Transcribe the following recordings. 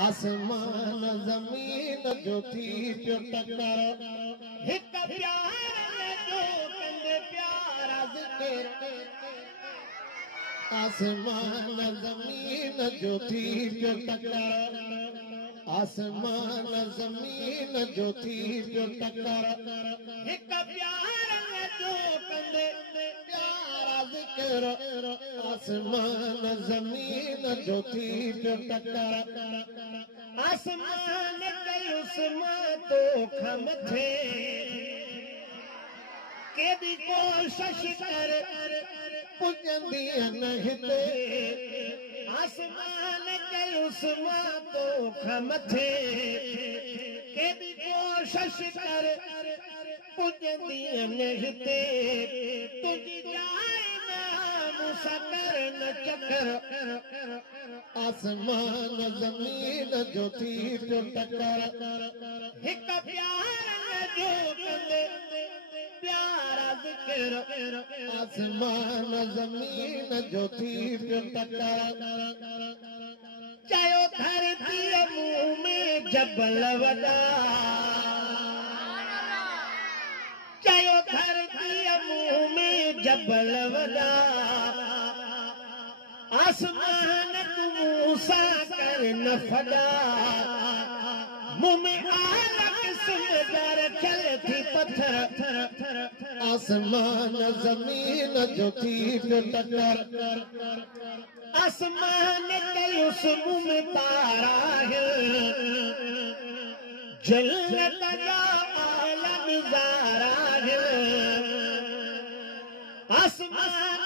आसमान ज़मीन जो थी पियो टकर हिक प्यार जो कंदे प्यारा ज़िक्र आसमान ज़मीन जो थी पियो टकर आसमान ज़मीन जो थी पियो टकर हिक प्यार जो कंदे प्यारा ज़िक्र आसमान ज़मीन जो थी पियो टकर आसमान कयुस्मां तो खम थे केॾी कोशिश कर पुॼंदी न हिते आसमान कयुस्मां तो खम थे केॾी कोशिश कर पुॼंदी न हिते तुंहिंजी मुसाकर न चकर आसमान ज़मीन जो थी पियो टकर हिक प्यार जो कंदे प्यारा ज़िक्र आसमान ज़मीन जो थी पियो टकर चयो धरतीअ मुंह में जबल वॾा चयो धरतीअ मुंह में जबल वॾा आसमान तू मूसा कर न फड़ा मुंह में आला किस्म दर चल थी पत्थर आसमान ज़मीन जो थी पियो टकर आसमान कयुस मुंह में तारा है जन्नत जा आला नज़ारा है आसमान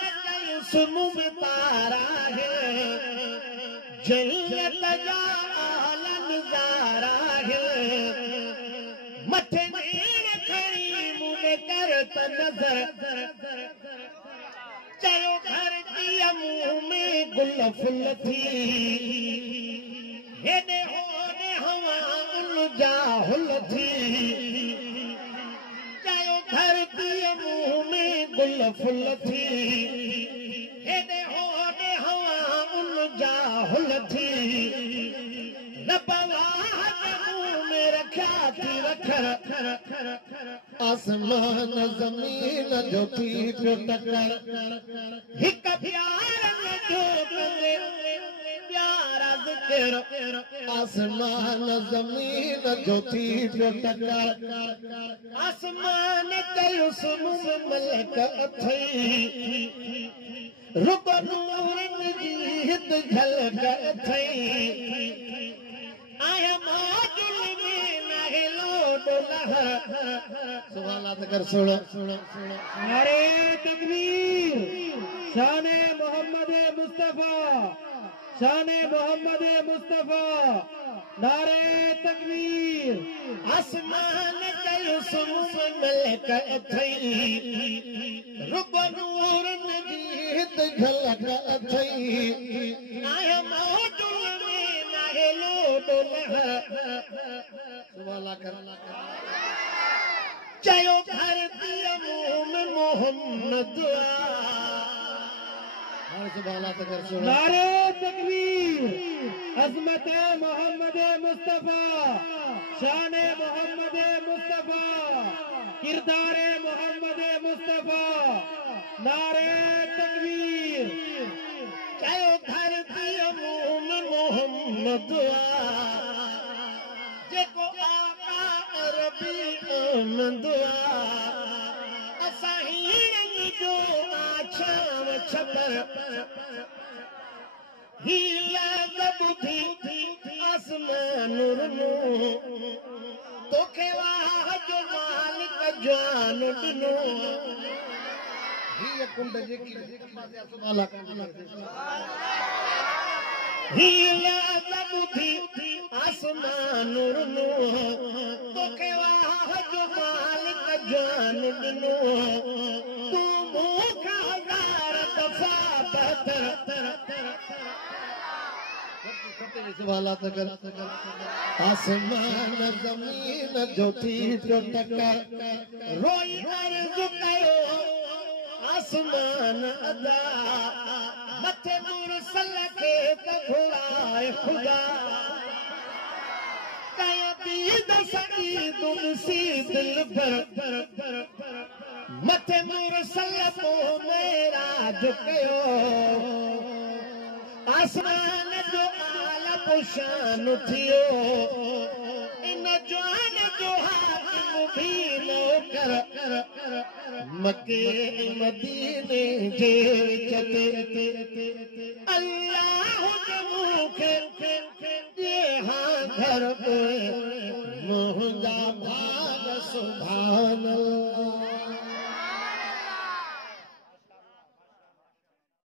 मुंह में तारा है जन्नत जा आला नज़ारा है मथे नीर खड़ी मुंह में करत नजर चयो धरतीअ मुंह में गुल फुल थी हेॾे होॾे हवा उलझा हुल थी चयो धरतीअ मुंह में गुल फुल थी हेॾे होॾे हवा उलझा हुल थी रब मुंह में रखिया थी रखर आसमान ज़मीन जो थी पियो टकर हिक प्यार जो कंदे प्यारा ज़िक्र आसमान ज़मीन जो थी पियो टकर आसमान कयुस मुंह में मलक अथई रुब नूरन जी हित झलक अथई आया मौजुल में नहे लोड लहर सुभान अल्लाह तकर सुनो नारे तकबीर शाने मोहम्मद मुस्तफा शाने मोहम्मद मुस्तफा नारे तकबीर आसमान कयुस मुंह में मलक अथई रुब नूरन जी हित झलक अथई आया मौजुल में नहे लोड लहर सुभान अल्लाह कर चयो धरतीअ मुंह में मोहम्मद नारे तकबीर अज़मत मोहम्मद मुस्तफा शान मोहम्मद मुस्तफा किरदार मोहम्मद मुस्तफा नारे तकबीर चयो धरतीअ मुंह में मोहम्मद जेको आका अरबी अहमद असां हीरन जो आछाम छपर ही लज़ब थी आसमान नो तोखे वाह जो मालिक जान ॾिनो ही कुंड जेकी ही लज़ब थी आसमान नो तोखे वाह जो मालिक जान ॾिनो तूं मूंखां हज़ार दफ़ा बहितर आसमान ज़मीन जो थी पियो टकर रोई अर्ज़ कयो आसमान अदा मथे मुरसल खुदा दिल भर मथे मुरसल तो मेरा झुकियो आसमान जो आला पुशान थियो इन जवान जो हाकिम भी नो कर मके मदीने जे चते अल्लाह के मुखे ये हाँ घर पे मुंहिंजा भाग सुभाणे